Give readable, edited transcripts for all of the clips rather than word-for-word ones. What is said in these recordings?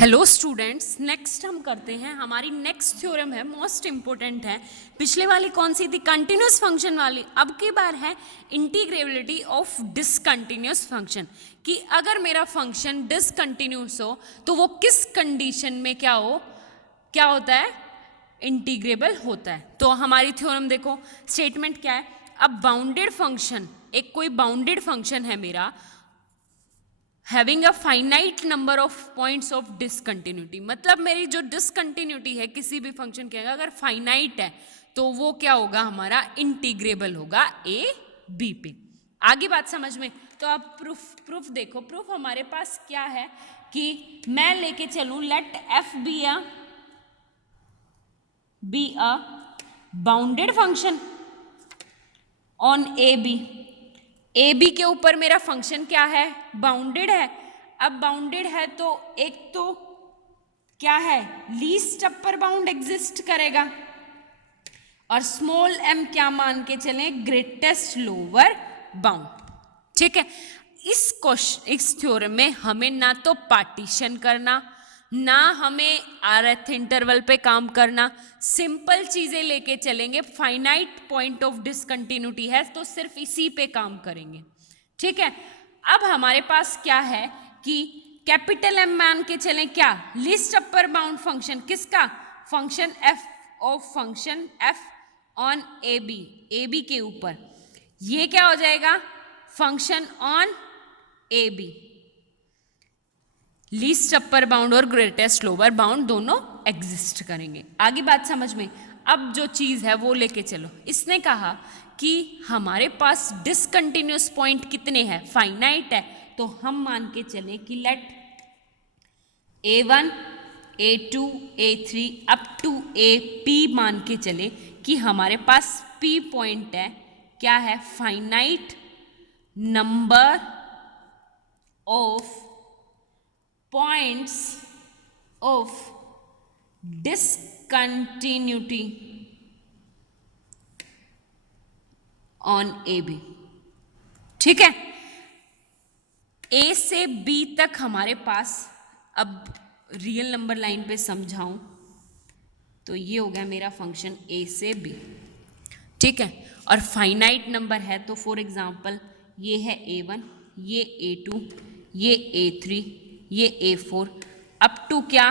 Hello students, next हम करते हैं, हमारी नेक्स्ट थ्योरम है, मोस्ट इंपॉर्टेंट है। पिछले वाली कौन सी थी? कंटिन्यूस फंक्शन वाली। अब की बार है इंटीग्रेबिलिटी ऑफ डिसकंटिन्यूस फंक्शन, कि अगर मेरा फंक्शन डिसकंटिन्यूस हो तो वो किस कंडीशन में क्या होता है? इंटीग्रेबल होता है। तो हमारी थ्योरम देखो, स्टेटमेंट क्या है? अब बाउंडेड फंक्शन, एक कोई बाउंडेड फंक्शन है मेरा, having a finite number of points of discontinuity, मतलब मेरी जो डिसकंटिन्यूटी है किसी भी फंक्शन के अगर फाइनाइट है तो वो क्या होगा? हमारा इंटीग्रेबल होगा ए बी पे। आगे बात समझ में? तो अब प्रूफ देखो। प्रूफ हमारे पास क्या है कि मैं लेके चलूं, let F be a bounded function on A B. A B के ऊपर मेरा फंक्शन क्या है? बाउंडेड है। अब बाउंडेड है तो एक तो क्या है? लीस्ट अपर बाउंड एग्जिस्ट करेगा, और स्मॉल एम क्या मान के चलें? Greatest lower bound. ठीक है। इस थ्योरम में हमें ना तो पार्टीशन करना, ना हमें rth इंटरवल पे काम करना, सिंपल चीजें लेके चलेंगे। फाइनाइट पॉइंट ऑफ डिसकंटिन्यूटी है तो सिर्फ इसी पे काम करेंगे। ठीक है। अब हमारे पास क्या है कि कैपिटल एम मान के चलें क्या? लिस्ट अपर बाउंड फंक्शन किसका? Function F of function F on A B के ऊपर। ये क्या हो जाएगा? Function on A B. Least upper bound और ग्रेटेस्ट लोअर बाउंड दोनों एग्जिस्ट करेंगे। आगे बात समझ में? अब जो चीज है वो लेके चलो। इसने कहा कि हमारे पास डिसकंटिन्यूस पॉइंट कितने हैं? फाइनाइट है। तो हम मान के चले कि late A1 A2 A3 up to AP मान के चले कि हमारे पास P पॉइंट है। क्या है? Finite number of points of discontinuity on AB। ठीक है। A से B तक हमारे पास, अब रियल नंबर लाइन पे समझाऊं तो ये हो गया मेरा फंक्शन A से B। ठीक है। और फाइनाइट नंबर है तो फॉर एग्जांपल ये है A1, ये A2, ये A3, ये A4 अप टू क्या?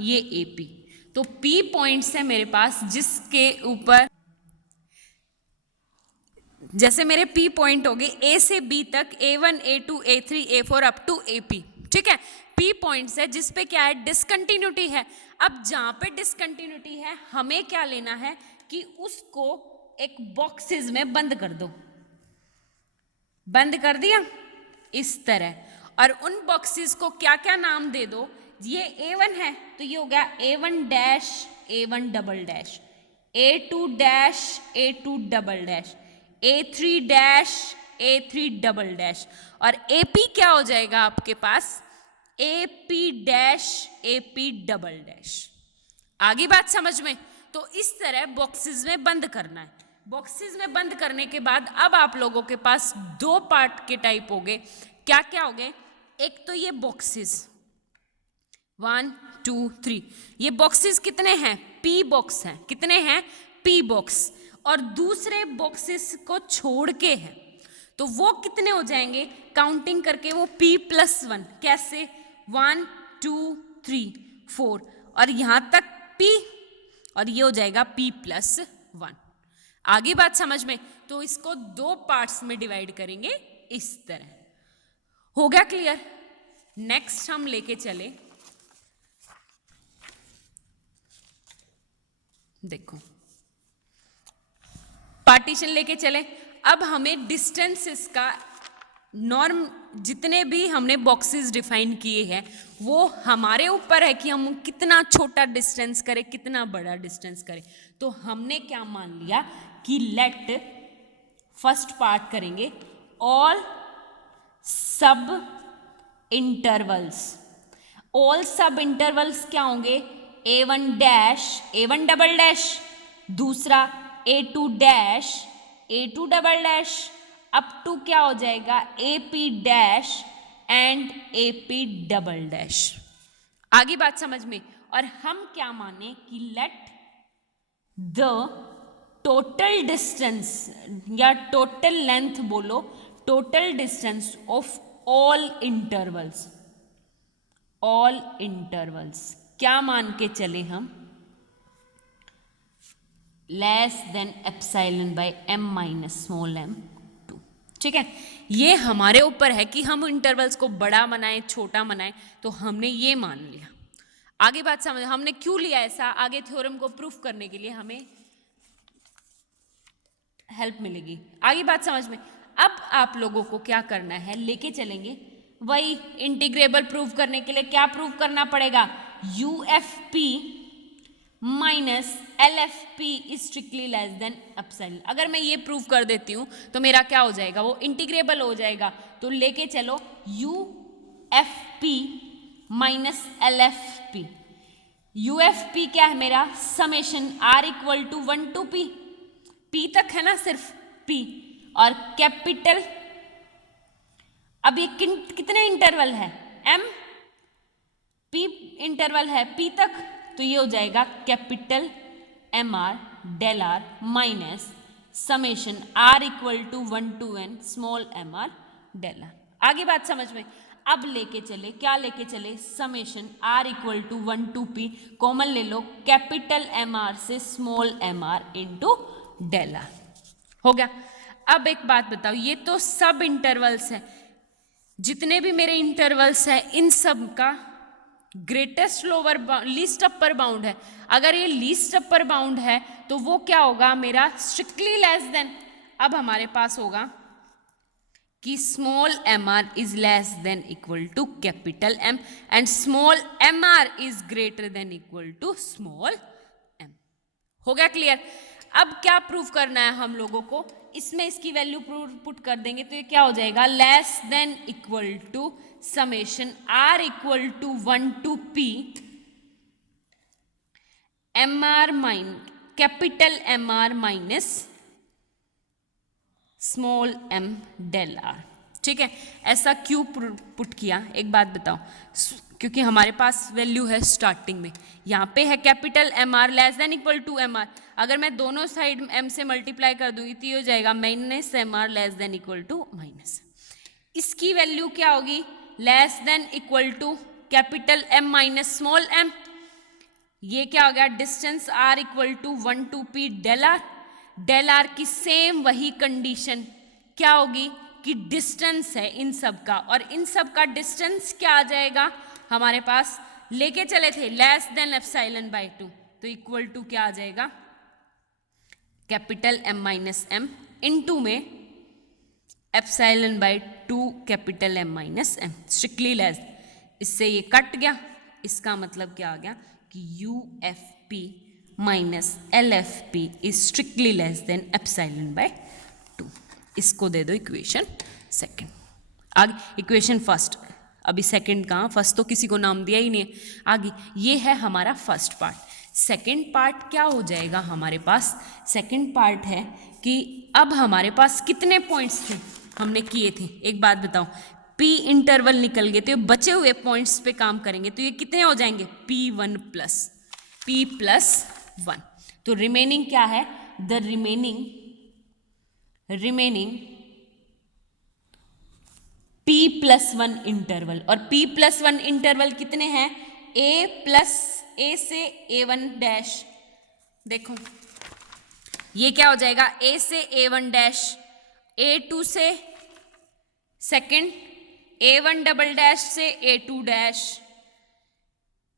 ये AP। तो P पॉइंट्स है मेरे पास जिसके ऊपर, जैसे मेरे P पॉइंट हो गए A से B तक, A1 A2 A3 A4 up to AP। ठीक है। P पॉइंट्स है जिस पे क्या है? डिसकंटिन्यूटी है। अब जहां पे डिसकंटिन्यूटी है हमें क्या लेना है कि उसको एक बॉक्सेस में बंद कर दो। बंद कर दिया इस तरह, और उन बॉक्सेस को क्या क्या नाम दे दो? ये A1 है तो ये हो गया A1 dash A1 double dash, A2 dash A2 double dash, A3 dash A3 double dash, और AP क्या हो जाएगा आपके पास? AP dash AP double dash. आगे बात समझ में? तो इस तरह बॉक्सेस में बंद करना है। बॉक्सेस में बंद करने के बाद अब आप लोगों के पास दो पार्ट के टाइप हो गए। क्या क्या हो गए? एक तो ये बॉक्सेस 1 2 3, ये बॉक्सेस कितने हैं? P बॉक्स हैं। कितने हैं? P box. और दूसरे बॉक्सेस को छोड़ के हैं तो वो कितने हो जाएंगे? काउंटिंग करके वो P+1। कैसे? 1 2 3 4, और यहां तक P, और ये हो जाएगा P+1। आगे बात समझ में? तो इसको दो पार्ट्स में डिवाइड करेंगे इस तरह। हो गया क्लियर? नेक्स्ट हम लेके चले, देखो पार्टीशन लेके चले। अब हमें डिस्टेंसेस का नॉर्म, जितने भी हमने बॉक्सेस डिफाइन किए हैं वो हमारे ऊपर है कि हम कितना छोटा डिस्टेंस करें, कितना बड़ा डिस्टेंस करें। तो हमने क्या मान लिया कि लेट, फर्स्ट पार्ट करेंगे, all sub intervals. All sub intervals क्या होंगे? A1 dash A1 double dash, दूसरा A2 dash A2 double dash, up to क्या हो जाएगा? AP dash and AP double dash. आगे बात समझ में। और हम क्या माने कि लेट द टोटल डिस्टेंस या टोटल लेंथ बोलो, total distance of all intervals, all intervals क्या मान के चले हम, less than epsilon bye m minus small m 2। ठीक है, ये हमारे ऊपर है कि हम इंटरवल्स को बड़ा बनाएं छोटा बनाएं, तो हमने ये मान लिया। आगे बात समझ, हमने क्यों लिया ऐसा, आगे थ्योरम को प्रूफ करने के लिए हमें हेल्प मिलेगी। आगे बात समझ में। अब आप लोगों को क्या करना है, लेके चलेंगे वही इंटीग्रेबल प्रूफ करने के लिए क्या प्रूफ करना पड़ेगा, UFP minus LFP is strictly less than epsilon. अगर मैं ये प्रूफ कर देती हूँ तो मेरा क्या हो जाएगा, वो इंटीग्रेबल हो जाएगा। तो लेके चलो UFP माइनस LFP। UFP क्या है मेरा, summation R equal to 1 to P, P तक है ना सिर्फ P, और कैपिटल, अब ये कितने इंटरवल है, M P इंटरवल है P तक, तो ये हो जाएगा capital MR del R minus summation R equal to 1 to N small mr del R। आगे बात समझ में। अब लेके चले, क्या लेके चले, summation R equal to 1 to P, common ले लो, कैपिटल MR से small mr into del R। हो गया। अब एक बात बताओ, ये तो सब इंटरवल्स है, जितने भी मेरे इंटरवल्स हैं इन सब का greatest lower least upper bound है। अगर ये लीस्ट अपर बाउंड है तो वो क्या होगा मेरा, स्ट्रिक्टली लेस देन। अब हमारे पास होगा कि small mr is less than equal to capital M and small mr is greater than equal to small m। हो गया क्लियर। अब क्या प्रूफ करना है हम लोगों को, इसमें इसकी वैल्यू पुट कर देंगे तो ये क्या हो जाएगा, less than equal to summation R equal to 1 to P mr minus capital MR minus small m del R। ठीक है, ऐसा क्यों पुट किया, एक बात बताओ, क्योंकि हमारे पास वैल्यू है स्टार्टिंग में, यहाँ पे है capital MR less than equal to MR। अगर मैं दोनों साइड M से मल्टीप्लाई कर दूंगी तो ये हो जाएगा minus MR less than equal to minus, इसकी वैल्यू क्या होगी, less than equal to capital M minus small m। ये क्या हो गया, distance R equal to 1 to P del R। Del R की सेम वही कंडीशन क्या होगी कि डिस्टेंस है इन सब का, और इन सब का डिस्टेंस क्या आ जाएगा हमारे पास, लेके चले थे लेस देन एप्सिलॉन बाय 2, तो इक्वल टू क्या आ जाएगा, capital M minus M into में epsilon by 2 capital M minus M strictly less. इससे ये कट गया, इसका मतलब क्या आ गया कि UFP minus LFP is strictly less than epsilon by 2। इसको दे दो इक्वेशन सेकंड। आगे इक्वेशन फर्स्ट, अभी सेकंड कहाँ, फर्स्ट तो किसी को नाम दिया ही नहीं है। आगे ये है हमारा फर्स्ट पार्ट। सेकंड पार्ट क्या हो जाएगा हमारे पास, सेकंड पार्ट है कि अब हमारे पास कितने पॉइंट्स थे हमने किए थे, एक बात बताओ, P इंटरवल निकल गए तो बचे हुए पॉइंट्स पे काम करेंगे, तो ये कितने हो जाएंगे, P1 प्लस 1। तो रिमेनिंग क्या है, द रिमेनिंग P+1 इंटरवल, और P+1 इंटरवल कितने हैं, A से A1 डैश। देखो ये क्या हो जाएगा, A से A1 डैश, A2 से सेकंड, A1 डबल डैश से A2 dash,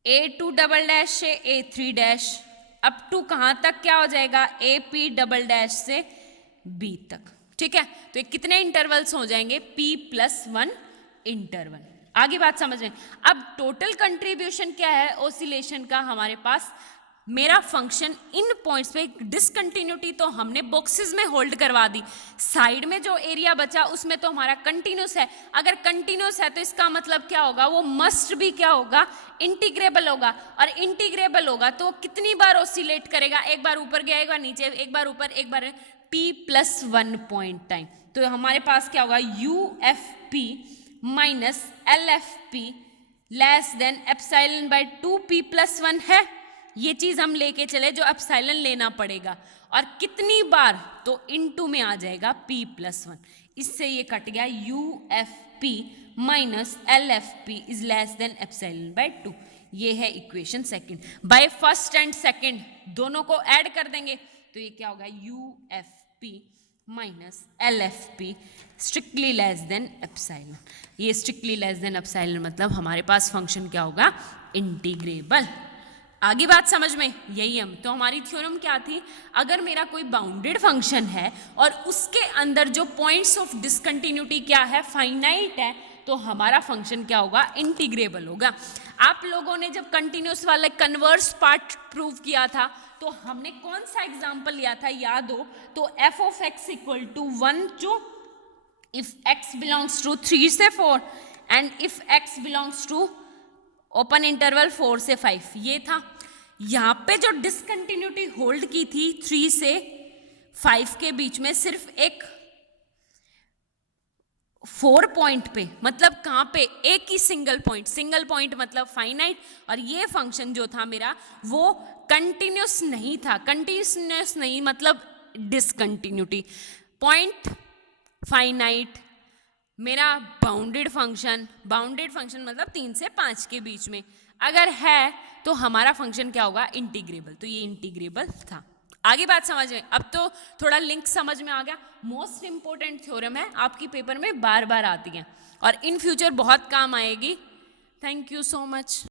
A2 double dash से A3 डैश, अप टू कहाँ तक क्या हो जाएगा, AP डबल डैश से B तक। ठीक है, तो ये कितने इंटरवल्स हो जाएंगे, P+1 इंटरवल। आगे बात समझ में। अब टोटल कंट्रीब्यूशन क्या है ऑसिलेशन का हमारे पास, मेरा फंक्शन इन पॉइंट्स पे, डिसकंटिन्यूटी तो हमने बॉक्सेस में होल्ड करवा दी, साइड में जो एरिया बचा उसमें तो हमारा कंटिन्यूस है। अगर कंटिन्यूस है तो इसका मतलब क्या होगा, वो मस्ट भी क्या होगा, इंटीग्रेबल होगा, और इंटीग्रेबल होगा तो कितनी बार ऑसिलेट करेगा, एक बार ऊपर गया, एक बार नीचे, एक बार ऊपर, एक बार P+1 पॉइंट टाइम। तो हमारे पास क्या होगा, UFP minus LFP less than epsilon bye 2p+1 है, ये चीज हम लेके चले जो एप्सिलॉन लेना पड़ेगा, और कितनी बार, तो इनटू में आ जाएगा p+1, इससे ये कट गया UFP minus LFP is less than epsilon by 2। ये है equation second. By first and second दोनों को ऐड कर देंगे तो ये क्या होगा, UFP minus LFP strictly less than epsilon. ये स्ट्रिक्टली लेस देन एप्सिलॉन मतलब हमारे पास फंक्शन क्या होगा, इंटीग्रेबल। आगे बात समझ में, यही हम, तो हमारी थ्योरम क्या थी, अगर मेरा कोई बाउंडेड फंक्शन है और उसके अंदर जो पॉइंट्स ऑफ डिसकंटिन्यूटी क्या है, फाइनाइट है, तो हमारा फंक्शन क्या होगा, इंटीग्रेबल होगा। आप लोगों ने जब कंटिन्यूस वाला कन्वर्स पार्ट प्रूव किया था तो हमने कौन सा एग्जांपल लिया था, याद हो तो f of x equal to 1 जो if x belongs to 3 से 4 and if x belongs to open interval 4 से 5, ये था। यहाँ पे जो डिसकंटिन्यूटी होल्ड की थी 3 से 5 के बीच में सिर्फ एक 4 पॉइंट पे, मतलब कहाँ पे, एक ही सिंगल पॉइंट मतलब फाइनाइट, और ये फंक्शन जो था मेरा वो कंटिन्यूस नहीं था, कंटिन्यूस नहीं मतलब डिसकंटिन्यूटी, पॉइंट फाइनाइट, मेरा बाउंडेड फंक्शन मतलब 3 से 5 के बीच में अगर है तो हमारा फंक्शन क्या होगा, इंटीग्रेबल। तो ये इंटीग्रेबल था। आगे बात समझ में, अब तो थोड़ा लिंक समझ में आ गया। मोस्ट इंपॉर्टेंट थ्योरम है, आपकी पेपर में बार बार आती है और इन फ्यूचर बहुत काम आएगी। Thank you so much.